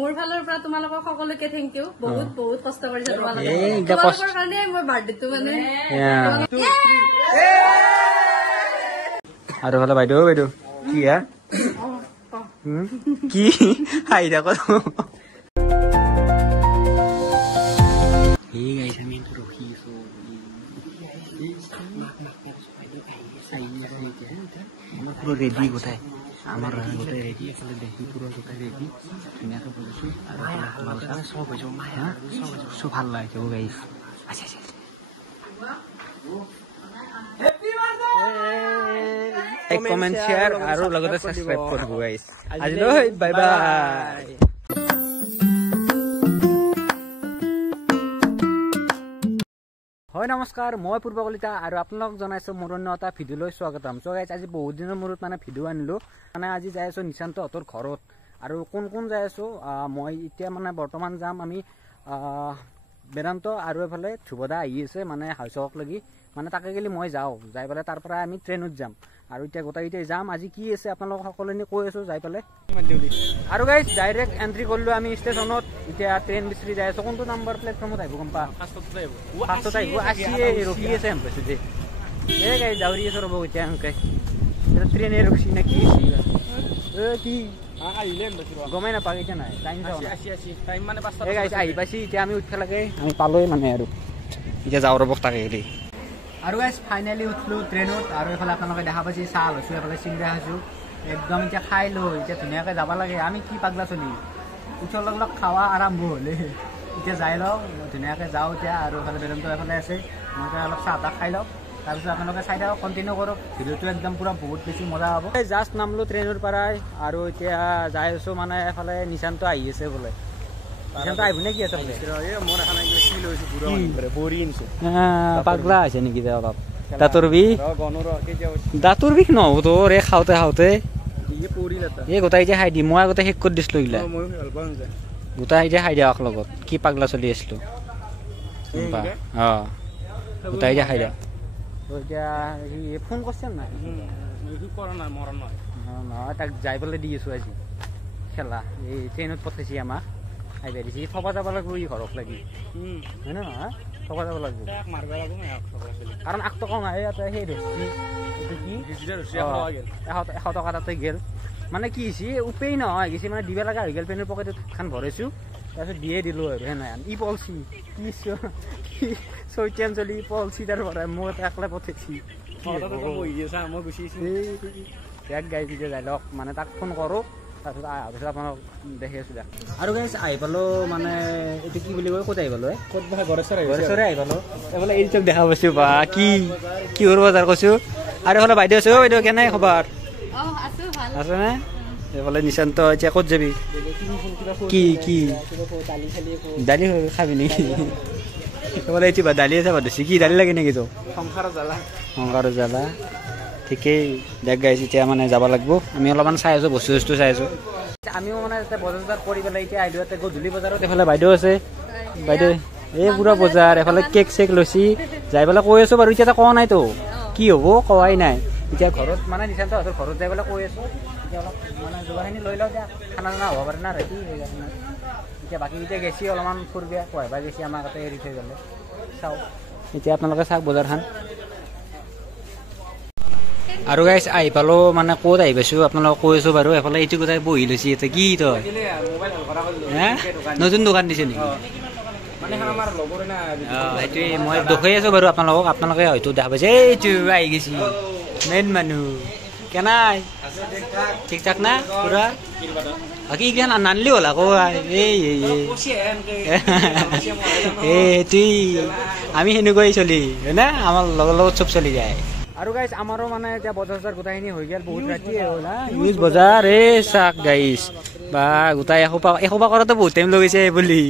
মোৰ ফালৰ পৰা তোমালোকক সকলোকে থেংক ইউ বহুত বহুত কষ্ট কৰিছা তোমালোকৰ কাৰণে মোৰ বাৰ্থডেটো মানে আৰু হলে বাইদেউ কি হা কি হাই দেখো এই গাইছ আমি ৰখিছো আমাৰ পুৰো ৰেডি গোটাই আমাৰ গোটাই ৰেডি আসলে দেখি পুৰো গোটাই ৰেডি ধুনীয়াকে বলছো আৰু সব হইছো মায়া সব ভাল লাগে ও গাইছ আচ্ছা আচ্ছা লাইক কমেন্ট শেয়ার আৰু লগতে সাবস্ক্ৰাইব কৰিব গাইছ আজিলৈ বাই বাই হয় নমস্কাৰ মই পূৰ্ব কলিতা আৰু আপোনালোক জনাইছো মোৰ অন্য এটা ভিডিঅ'লৈ স্বাগতম সো গাইছ আজি বহুত দিনৰ মূৰত মানে ভিডিঅ' আনিলো মানে আজি যাই আছো নিশান্ত হতৰ ঘৰত আৰু কোন যাই আছো মই এতিয়া মানে বৰ্তমান যাম আমি বেদান্ত আৰু এফালে ধুবদা আহি আছে মানে হাউচক লাগি মানে তাকে গলি মই যাওঁ যাই পেলাই তাৰ পৰা আমি ট্ৰেইনত যাম আৰু এতিয়া গোটাইতে যাম আজি কি আছে আপোনালোক সকলোনে কৈ আছো যাই পেলাই আৰু গাইছ ডাইৰেক্ট এন্ট্ৰি কৰিলো আমি ষ্টেচনত এতিয়া ট্ৰেইন বিচৰি যাই আছো কোনটো নাম্বাৰ প্লেটফৰ্মত আহিব গম পা ফাৰ্ষ্টত আহিব আসিয়ে ৰখি আছে এম পাইছো যে এই গাইছ দাউৰি আছে ৰ'ব এতিয়া অংকে ট্ৰেইনে ৰখি না কি কি গমাই নাপাওঁ এতিয়া নাই টাইম মানে এই গাইছ আহি পাইছি এতিয়া আমি উঠিব লাগে আমি পালোৱে মানে আৰু এতিয়া যাওঁ ৰ'ব তাকে হেৰি আৰু গাইছ ফাইনেলি উঠলো ট্ৰেইনত আৰু এইফালে আপোনালোকে দেখা পাইছে চাহ লৈছোঁ এইফালে চিংৰা খাইছোঁ একদম এতিয়া খাই লৈ এতিয়া ধুনীয়াকৈ যাব লাগে আমি কি পাগলা চলি উঠৰ লগ খাৱা আৰম্ভ হ'লে এতিয়া যাই লওঁ ধুনীয়াকৈ যাওঁ এতিয়া আৰু এইফালে বেদান্ত এইফালে আছে মই অলপ চাহ তাহ খাই লওঁ তাৰপিছত আপোনালোকে চাই থাকক কণ্টিনিউ কৰক ভিডিঅ'টো একদম পুৰা বহুত বেছি মজা হ'ব জাষ্ট নামলো ট্ৰেইনৰ পৰাই আৰু এতিয়া যাই আছোঁ মানে এফালে নিশান্ত আহি আছে বোলে নিশান্ত আহিব নে কি আছে পাগলা আছে নেকি অলপ দাঁতৰ বিষ নহ'ব তোৰ এই খাওঁতে এই গোটাই এতিয়া খাই দিম মই আগতে শেষ কৰি দিছিলো এইগিলা গোটাই এতিয়া খাই দিয়ক লগত কি পাগলা চলি আছিলো গোটাই এতিয়া খাই দিয়ক এতিয়া ফোন কৰিছে নাই নহয় তাক যাই পেলাই দি আছো আজি খেলা এই ট্ৰেইনত পঠাইছি আমাক আহি দিছি থবা যাব লাগিব ই ঘৰত লাগি হয় নহয় থবা যাব লাগিব কাৰণ 8 টকা নাই ইয়াতে সেই ৰছী এইটো কি 100 টকা তাতে গেল মানে কি হৈছে উপায় নহয় গেছি মানে দিব লগা হৈ গেল পেনৰ পকেটত খান ভৰাইছো তাৰপিছত দিয়ে দিলো আৰু সেনাই ই পলচি কি চৈতান চলি পলচি তাৰ ভৰাই মই একলা পঠাইছি এক গাই ভিডিঅ' যাই লওক মানে তাক ফোন কৰোঁ তাৰপিছত তাৰপিছত আপোনাক দেখি আছোঁ দিয়ক আৰু গাইছ আহি পালোঁ মানে এইটো কি বুলি কয় ক'ত আহি পালোঁ ক'ত বহে গড়েশ্বৰে আহি পালোঁ এইফালে এই চব দেখা পাইছোঁ বা কিহৰ বজাৰ কৈছোঁ আৰু এইফালে বাইদেউ আছোঁ বাইদেউ কেনে খবৰ আছেনে এইফালে নিশান্ত এতিয়া ক'ত যাবি কি দালি খাবি নেকি এইফালে এতিয়া দালি আছে বাদ কি দালি লাগে নেকি তোক সংসাৰৰ জ্বালা ঠিকেই দেখ গাইছ এতিয়া মানে যাব লাগিব আমি অলপমান চাই আছোঁ বস্তু চাই আছোঁ আমিও মানে বজাৰ কৰি পেলাই এতিয়া আহিলোঁ ইয়াতে গধূলি বজাৰত এইফালে বাইদেউ আছে বাইদেউ এই পুৰা বজাৰ এফালে কেক চেক লৈছি যাই পেলাই কৈ আছোঁ বাৰু এতিয়া কোৱা নাইতো কি হ'ব কোৱাই নাই এতিয়া ঘৰত মানে নিশান্ত আছোঁ ঘৰত যাই পেলাই কৈ আছোঁ এতিয়া অলপ মানে যোগাৰখিনি লৈ লওঁ এতিয়া খানা চানা হ'ব পাৰে না ৰাতি সেইকাৰণে এতিয়া বাকী এতিয়া গেছি অলপমান ফুৰবে কোৱাইবা গেছি আমাৰ তাতে এৰি থৈ গ'লে চাওঁ এতিয়া আপোনালোকে চাওক বজাৰখন আৰু গাইছ আহি পালোঁ মানে ক'ত আহি পাইছোঁ আপোনালোকক কৈ আছোঁ বাৰু এফালে এইটো গোটাই বহি লৈছে এতিয়া কি তই নতুন দোকান দিছে নেকি সেইটোৱে মই দেখুৱাই আছোঁ বাৰু আপোনালোকে হয়তো দেখা পাইছে এইটো আহি গৈছে মেইন মানুহ কেনাই ঠিক ঠাক না পুৰা বাকী এইগিলা নানলি হ'ল আকৌ এইটোৱেই আমি সেনেকুৱাই চলি হয়নে আমাৰ লগত চব চলি যায় আৰু গাইছ আমাৰো মানে এতিয়া বজাৰ গোটাইখিনি হৈ গ'ল বহুত ৰাতি হ'ল ইউজ বজাৰ এই চাক গাইছ বা গোটাই এসোপা কৰাটো বহুত টাইম লগাইছে বুলি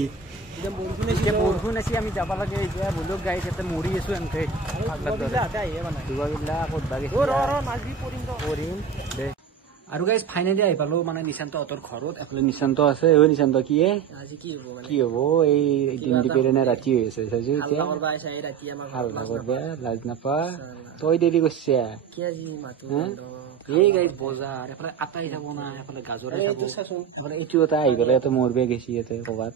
বৰষুণ আছে আমি যাব লাগে এতিয়া বোলো গাইছ ইয়াতে মৰি আছোঁ এনেকৈ আৰু গাইছ ফাইনেলি আহি পালোঁ মানে নিশান্ত হতৰ ঘৰত এফালে নিশান্ত আছে ঐ নিশান্ত কি হ'ব এই দিনে ৰাতি হৈ আছে চাইছোঁ এতিয়া লাজ নাপা তই দেৰি কৰিছে এই গাইজ বজাৰ এফালে আটাই যাব না এফালে গাজৰে যাব এফালে এইটো এটা আহি গ'লে ইয়াতে মৰবে গেছি ইয়াতে ক'ৰবাত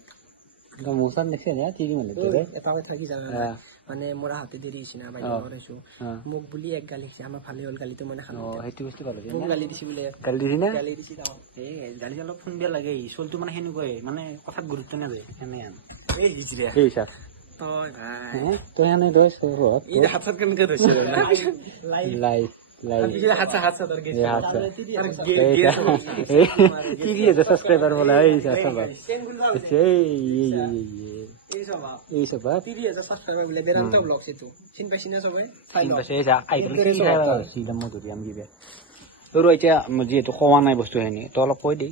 মৌচান দেখে নে ঠিক মানে এটা কথা কি জানা মানে মোৰ হাতে দেৰি হৈছে না বাইক কৰাইছো মোক বুলি এক গালি দিছে আমাৰ ভালে হ'ল গালিটো মই নাখালো সেইটো বস্তু ভাল হৈছে মোক গালি দিছি বোলে গালি দিছি না গালি দিছি এই গালি অলপ ফোন বেয়া লাগে চলটো মানে সেনেকুৱাই মানে কথাত গুৰুত্ব নাযায় সেনে এই হিজৰে এই চা তই ভাই তই এনে দৈ চৰত এই হাতত কেনেকে ধৰিছে লাইভ হাত সাবস্ক্ৰাইবাৰ বলে এই সব যিহেতু কোৱা নাই বস্তু খিনি তো অলপ কৈ দি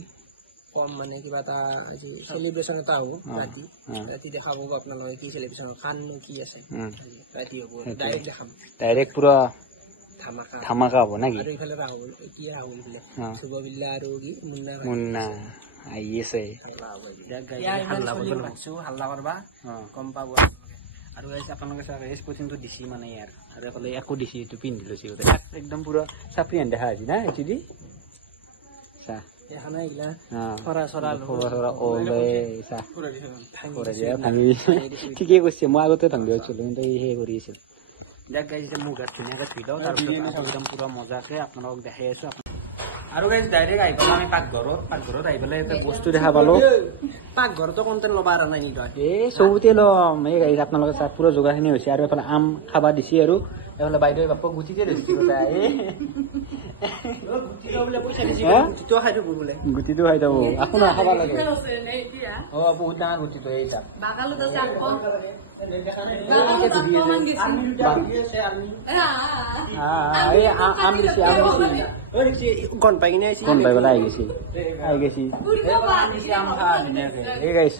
কম মানে কিবা এটা সেলিব্রেশন এটা হব ৰাতি ৰাতি দেখাব আপোনালোকে কি সেলিব্ৰেশন কান কি আছে ৰাতি হ'ব ডাইৰেক্ট দেখাম ডাইৰেক্ট পুৰা ধামাকা ধামাকা হ'ব নাকি আৰু ইফালে ৰাহুল এতিয়া ৰাহুল বোলে শুভবিল্লা আৰু কি মুন্না আহি আছে হাল্লা কৰবা গম পাব আৰু আপোনালোকে চাওক এই স্পৰ্টিংটো দিছি মানে ইয়াৰ আৰু এইফালে একো দিছি এইটো পিন্ধি লৈছে একদম পুৰা চাপৰি আন দেখা হৈছে না এইটো দি চা এখানে এইগিলা ফৰা চৰা ঠিকেই কৈছে মই আগতে ভাঙি আছিলো কিন্তু সেই কৰি আছিল দেখ গাইজ এতিয়া মোক ধুনীয়াকৈ ধুই লওঁ তাৰপিছত একদম পুৰা মজাকে আপোনালোকক দেখাই আছো আৰু গাইজ ডাইৰেক্ট আহি পেলাই আমি পাকঘৰত আহি পেলাই এটা বস্তু দেখা পালো পাকঘৰতো কণ্টেণ্ট ল'বা আৰু নাই নিদয় এই চবতে ল'ম এই গাইজ আপোনালোকে চাওক পুৰা যোগাৰখিনি হৈছে আৰু এইফালে আম খাবা দিছে আৰু এইফালে বাইদেউ বাপক গুটিতে ধৰিছে গুটিটো খাই যাব আপোনাৰ খাব লাগে বহুত ডাঙৰ গুটিটো এই তাত গণ পাই কিনে গণ পাই পেলাই আহি গেছি এই গাইছ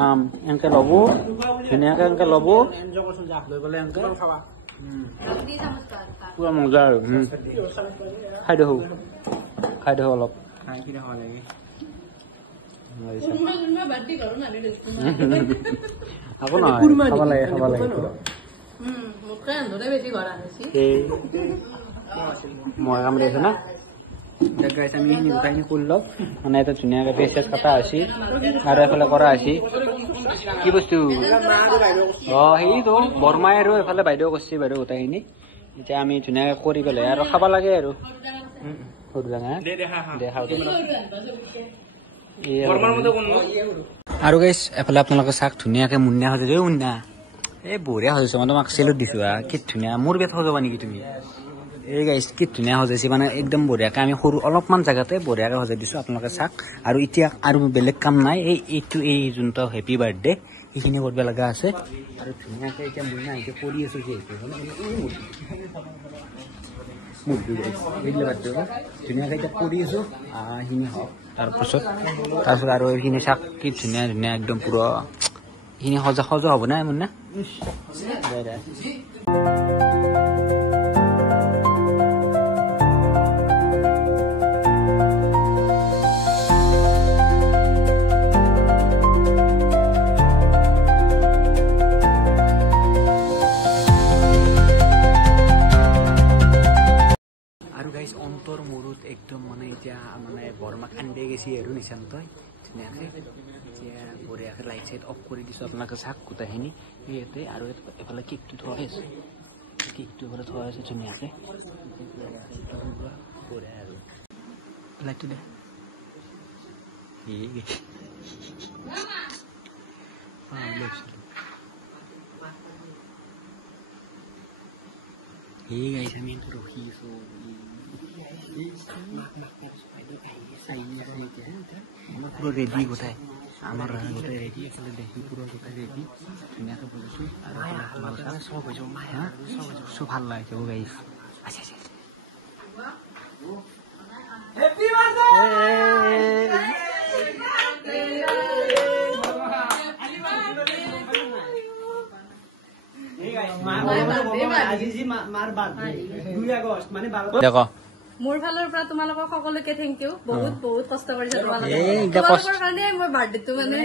আম এনেকে ল'ব ধুনীয়াকে এনেকে ল'ব লৈ পেলাই এনেকে পুৰা মজা আৰু খাই দেখো অলপ আকৌ নহয় খাব লাগে মই কাম দি আছো না আমি গোটাইখিনি কৰি লওঁ মানে এটা ধুনীয়াকে পেষ্ট কটা আছে আৰু এফালে কৰা আছে কি বস্তু সেইটো বৰমাই আৰু এফালে বাইদেউ কৰিছে বাইদেউ গোটাইখিনি এতিয়া আমি ধুনীয়াকে কৰি পেলাই আৰু খাব লাগে আৰু সৰু ডাঙৰ আৰু গাইছ এফালে আপোনালোকে চাওক ধুনীয়াকে মুন্না সজাইছে মুন্না এই বঢ়িয়া সজাইছে মই তোমাক চেলুট দিছো কি ধুনীয়া মোৰ বেট সজাবা নেকি তুমি এই গাইছ কি ধুনীয়া সজাইছে মানে একদম বঢ়িয়াকে আমি সৰু অলপমান জেগাতে বঢ়িয়াকে সজাই দিছো আপোনালোকে চাওক আৰু এতিয়া আৰু বেলেগ কাম নাই এইটো এই যোনটো হেপী বাৰ্থডে সেইখিনি কৰিব লগা আছে আৰু ধুনীয়াকে এতিয়া মুন্না এতিয়া কৰি আছো যিহেতু ধুনীয়াকে এতিয়া কৰি আছো সেইখিনি হওক তাৰপিছত আৰু এইখিনি চাক কি ধুনীয়া একদম পুৰা এইখিনি সজা হ'ব না মুন্না অন্তৰ মূৰত একদম মানে এতিয়া মানে বৰমাক আনিব গেছি আৰু নিচান্তই ধুনীয়াকৈ এতিয়া বঢ়িয়াকৈ লাইট চাইট অফ কৰি দিছোঁ আপোনালোকে চাওক গোটেইখিনি ইয়াতে আৰু এফালে কেকটো থোৱা আছে কেকটো এফালে থোৱা আছে ধুনীয়াকৈ বঢ়িয়া আৰু লাইটটো দে গাইছ আমি ৰখি আছোঁ পুরো রেডি গোটাই আমার গোটাই রেডি এখানে দেখি পুরো গোটাই রেডি ধুনীয়াকে বলছো সব ভাল লাগছে ও গাইস আচ্ছা হ্যাপি বার্থডে দেখো মোৰ ফালৰ পৰা তোমালোকক সকলোকে থেংক ইউ বহুত কষ্ট কৰিছে তোমালোকৰ কাৰণে মই বাৰ্থডেটো মানে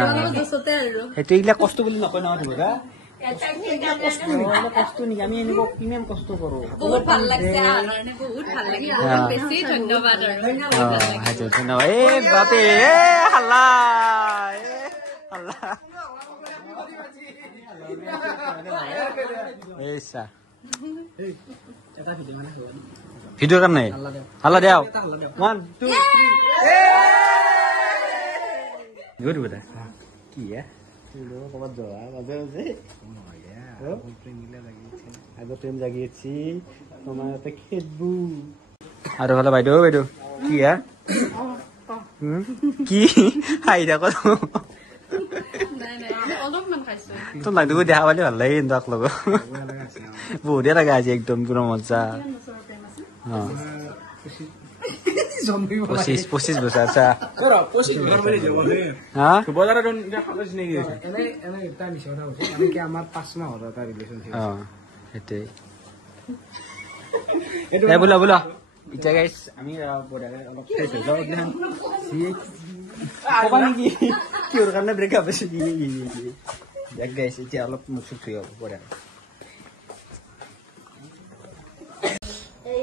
তোমালোকৰ জোচতে আৰু সেইটো এইবিলাক কষ্ট বুলি নকয় নহয় কষ্ট নেকি আমি এনেকুৱা কিমান কষ্ট কৰো বহুত ভাল লাগছে কাৰণে বহুত ভাল লাগি বেছি ধন্যবাদ আৰু সেইটো ধন্যবাদ এ বাপে এ হাল্লা হাল্লা এইছা ভিডিও কাৰণে হাল্লা দিয়াও 1 2 3 গুড গুড কি ক'ৰবাত যোৱা মাজে মাজে আগত প্ৰেম জাগিয়েছি তোমাৰ ইয়াতে খেদবো আৰু হ'লে বাইদেউ কি কি হাই থাকো তো বাইদেউকো দেখা পালে ভাল লাগে কিন্তু আক বহুতে লাগে আজি একদম পুৰা মজা 25 বছৰ আচ্ছা বোলা বোলা এতিয়া গাইছ আমি অলপ কিহৰ কাৰণে ব্ৰেকআপ হৈছে গাইছ এতিয়া অলপ মুখ চুখ ধুই হ'ব বঢ়িয়া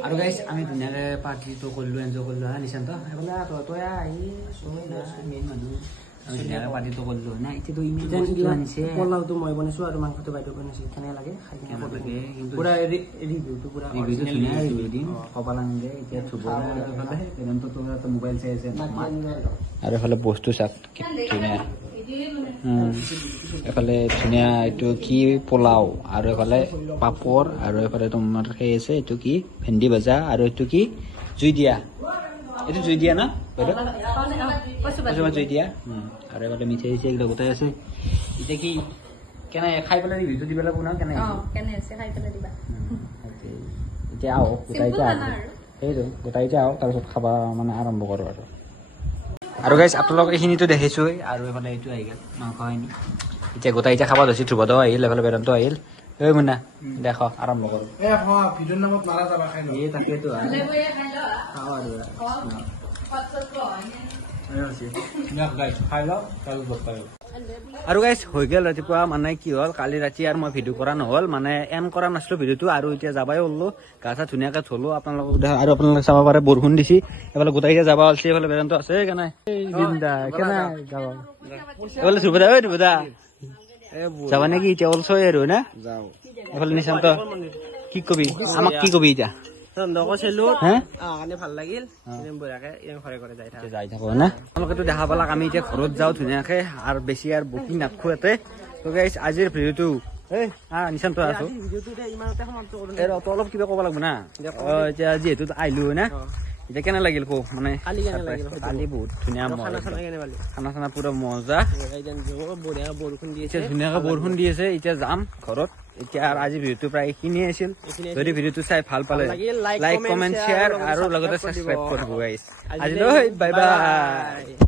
আৰু গাইছ আমি ধুনীয়াকৈ পাৰ্টিটো কৰিলোঁ এনজয় কৰিলোঁ হা নিশান্ত এইফালে তই আহি মেইন মানুহ আমি ধুনীয়াকৈ পাৰ্টিটো কৰিলোঁ না এতিয়াতো ইমান আনিছে পোলাওটো মই বনাইছোঁ আৰু মাংসটো বাইদেউ বনাইছোঁ কেনেকৈ লাগে খাই কেনেকৈ লাগে কিন্তু পুৰা ৰিভিউটো পুৰা ধুনীয়া ৰিভিউ দিম ক'ব লাগে এতিয়া থুব পেৰেণ্টটো মোবাইল চাই আছে আৰু এইফালে বস্তু চাক ধুনীয়া এফালে ধুনীয়া এইটো কি পোলাও আৰু এফালে পাপৰ আৰু এফালে তোমাৰ সেই আছে এইটো কি ভেন্দি ভাজা আৰু এইটো কি জুই দিয়া এইটো জুই দিয়া না জুই দিয়া আৰু এফালে মিঠাই চিঠাই এইবিলাক গোটাই আছে এতিয়া কি কেনে খাই পেলাই ৰিভিউটো দিব লাগিব ন কেনে এতিয়া আহক গোটাইতে আহক সেইটো গোটাইতে আহক তাৰপিছত খাবা মানে আৰম্ভ কৰোঁ আৰু গাইছ আপোনালোক এইখিনিতো দেখিছোঁই আৰু এইফালে এইটো আহি গ'ল মাংসখিনি এতিয়া গোটাই এতিয়া খাব ধৰিছোঁ ধ্ৰুৱদাও আহিল এইফালে বেদান্ত আহিল এই মুন্না দেখ আৰম্ভ কৰোঁ তাকেতো আৰু গাইছ হৈ গ'ল ৰাতিপুৱা মানে কি হ'ল কালি ৰাতি আৰু মই ভিডিঅ' কৰা নহ'ল মানে এণ্ড কৰা নাছিলোঁ ভিডিঅ'টো আৰু এতিয়া যাবাই ওলালোঁ গা চা ধুনীয়াকৈ থলোঁ আপোনালোকক আৰু আপোনালোকে চাব পাৰে বৰষুণ দিছে এইফালে গোটাই যাব ওলাইছে এইফালে বেদান্ত আছে কেনে কেনে যাব এইফালে ধ্ৰুৱদা ঐ ধ্ৰুৱদা যাবা নেকি এতিয়া ওলছই আৰু না এইফালে নিশান্ত কি কবি আমাক কি কবি এতিয়া ভাল লাগিল যাই থাকো না আপোনালোকেতো দেখা পালাক আমি এতিয়া ঘৰত যাওঁ ধুনীয়াকৈ আৰু বেছি আৰু বকি নাথাকো ইয়াতে তো গাইছ আজিৰ ভিডিঅ'টো নিশান্ত আছো অলপ কিবা ক'ব লাগিব না এতিয়া যিহেতু আহিলো না এতিয়া কেনে লাগিল কো মানে কালি বহুত ধুনীয়া খানা চানা পুৰা মজা ধুনীয়াকৈ বৰষুণ দি আছে এতিয়া যাম ঘৰত এতিয়া আৰু আজি ভিডিঅ'টো প্ৰায় এইখিনিয়ে আছিল যদি ভিডিঅ'টো চাই ভাল পালে লাইক কমেণ্ট শ্বেয়াৰ আৰু লগতে ছাবস্ক্ৰাইব কৰিব গাইছ আজিলৈ বাই বাই